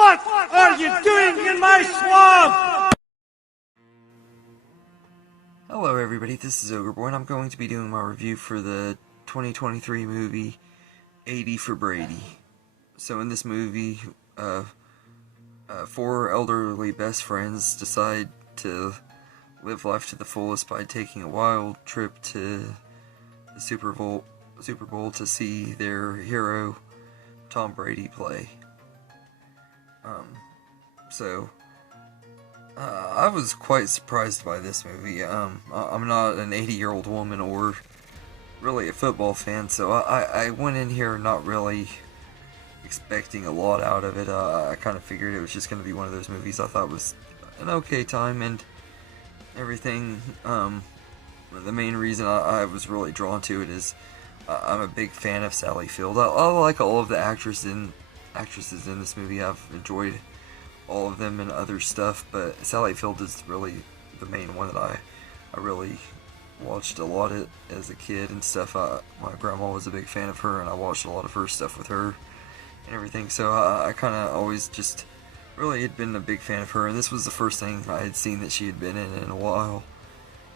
What are you doing in my swamp? Hello everybody, this is Ogre Boy, and I'm going to be doing my review for the 2023 movie 80 for Brady. So in this movie, four elderly best friends decide to live life to the fullest by taking a wild trip to the Super Bowl to see their hero Tom Brady play. I was quite surprised by this movie. I'm not an 80-year-old woman or really a football fan, so I went in here not really expecting a lot out of it. I kind of figured it was just going to be one of those movies I thought was an okay time and everything. The main reason I was really drawn to it is I'm a big fan of Sally Field. I like all of the actresses in this movie. I've enjoyed all of them and other stuff, but Sally Field is really the main one that I really watched a lot of as a kid and stuff. My grandma was a big fan of her, and I watched a lot of her stuff with her and everything, so I kind of always just really had been a big fan of her, and this was the first thing I had seen that she had been in a while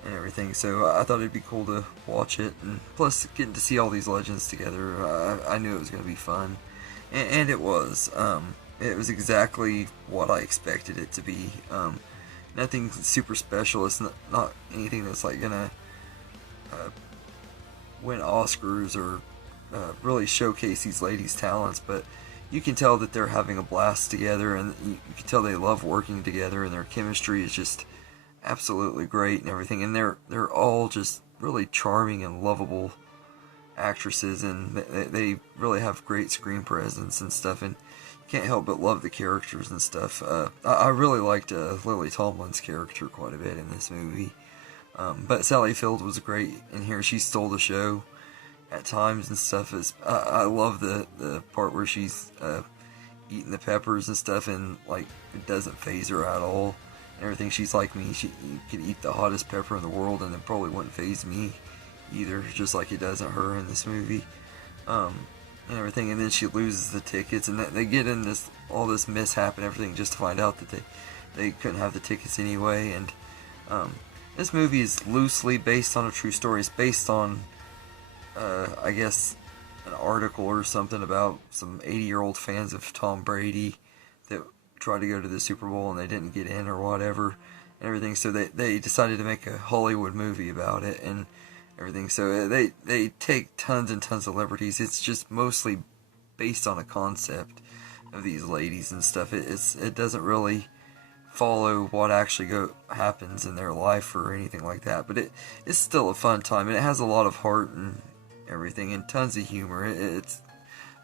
and everything, so I thought it'd be cool to watch it, and plus getting to see all these legends together, I knew it was going to be fun, and it was. It was exactly what I expected it to be. Nothing super special. It's not anything that's like gonna win Oscars or really showcase these ladies' talents, but you can tell that they're having a blast together, and you can tell they love working together, and their chemistry is just absolutely great and everything. And they're all just really charming and lovable actresses, and they really have great screen presence and stuff, and can't help but love the characters and stuff. I really liked Lily Tomlin's character quite a bit in this movie, but Sally Field was great in here. She stole the show at times and stuff. I love the part where she's eating the peppers and stuff, and like it doesn't faze her at all and everything. She's like me. She could eat the hottest pepper in the world and it probably wouldn't faze me either, just like it doesn't her in this movie. And everything, and then she loses the tickets, and they get in all this mishap and everything just to find out that they couldn't have the tickets anyway. And this movie is loosely based on a true story. It's based on I guess an article or something about some 80-year-old fans of Tom Brady that tried to go to the Super Bowl and they didn't get in or whatever and everything, so they decided to make a Hollywood movie about it and everything. So they take tons and tons of liberties. It's just mostly based on a concept of these ladies and stuff. It doesn't really follow what actually happens in their life or anything like that, but it's still a fun time, and it has a lot of heart and everything and tons of humor. It's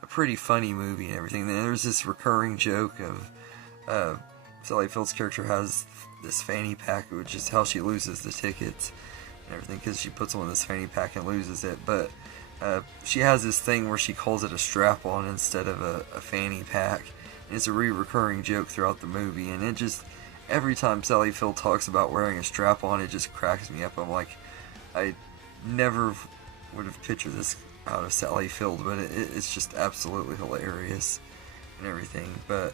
a pretty funny movie and everything. And there's this recurring joke of Sally Field's character has this fanny pack, which is how she loses the tickets and everything, because she puts them in this fanny pack and loses it. But she has this thing where she calls it a strap-on instead of a fanny pack, and it's a recurring joke throughout the movie. And it just, every time Sally Field talks about wearing a strap-on, it just cracks me up. I'm like, I never would have pictured this out of Sally Field, but it's just absolutely hilarious and everything. But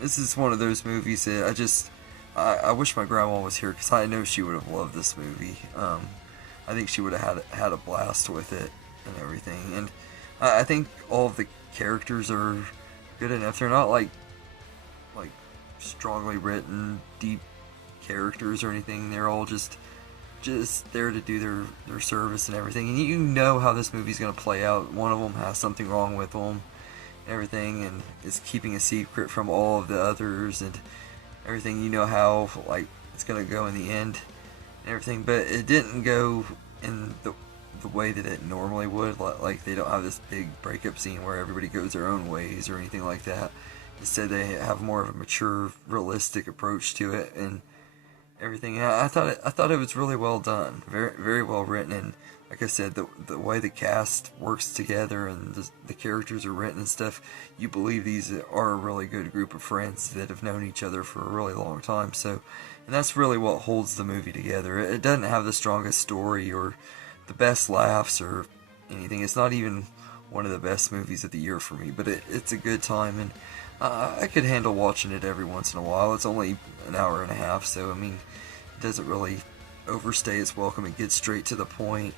this is one of those movies that I wish my grandma was here, because I know she would have loved this movie. I think she would have had a blast with it and everything. And I think all of the characters are good enough. They're not like strongly written, deep characters or anything. They're all just there to do their service and everything. And you know how this movie's going to play out. One of them has something wrong with them and everything, and is keeping a secret from all of the others and everything. You know how like it's gonna go in the end and everything, but it didn't go in the way that it normally would. Like they don't have this big breakup scene where everybody goes their own ways or anything like that. Instead, they have more of a mature, realistic approach to it and everything. And I thought it was really well done, very very well written, and like I said, the way the cast works together and the characters are written and stuff, you believe these are a really good group of friends that have known each other for a really long time. So, and that's really what holds the movie together. It doesn't have the strongest story or the best laughs or anything. It's not even one of the best movies of the year for me, but it's a good time, and I could handle watching it every once in a while. It's only an hour and a half, so I mean, it doesn't really overstay its welcome. It gets straight to the point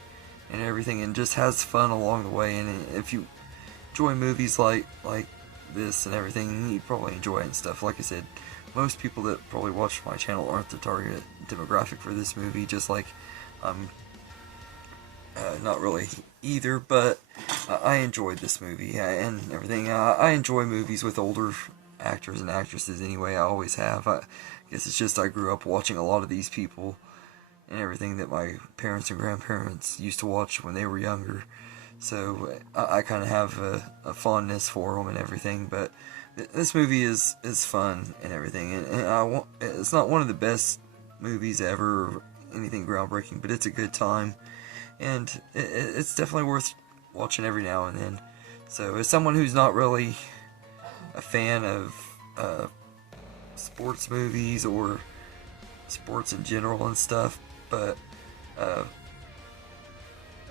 and everything, and just has fun along the way. And if you enjoy movies like this and everything, you probably enjoy it and stuff. Like I said, most people that probably watch my channel aren't the target demographic for this movie, just like I'm not really either, but I enjoyed this movie and everything. I enjoy movies with older actors and actresses anyway. I always have. I guess it's just I grew up watching a lot of these people and everything that my parents and grandparents used to watch when they were younger. So I kind of have a fondness for them and everything. But this movie is fun and everything. And it's not one of the best movies ever or anything groundbreaking, but it's a good time. And it's definitely worth watching every now and then. So as someone who's not really a fan of sports movies or sports in general and stuff, but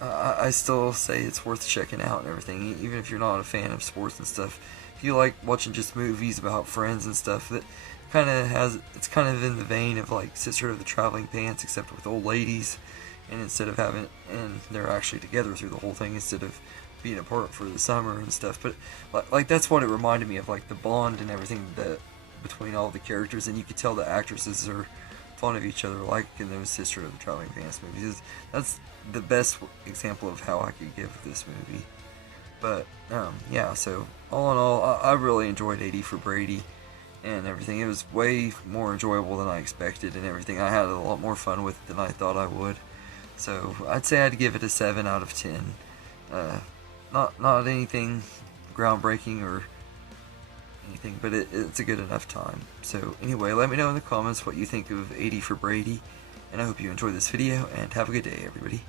I still say it's worth checking out and everything, even if you're not a fan of sports and stuff. If you like watching just movies about friends and stuff, that it's kind of in the vein of like Sisterhood of the Traveling Pants, except with old ladies, and they're actually together through the whole thing instead of being apart for the summer and stuff. But like that's what it reminded me of, like the bond and everything that between all the characters, and you could tell the actresses are fond of each other, like in those Sisterhood of the Traveling Pants movies. That's the best example of how I could give this movie. But yeah, so all in all, I really enjoyed 80 for Brady and everything. It was way more enjoyable than I expected and everything. I had a lot more fun with it than I thought I would. So I'd say I'd give it a 7 out of 10. Not anything groundbreaking or anything, but it's a good enough time. So anyway, let me know in the comments what you think of 80 for Brady, and I hope you enjoyed this video, and have a good day, everybody.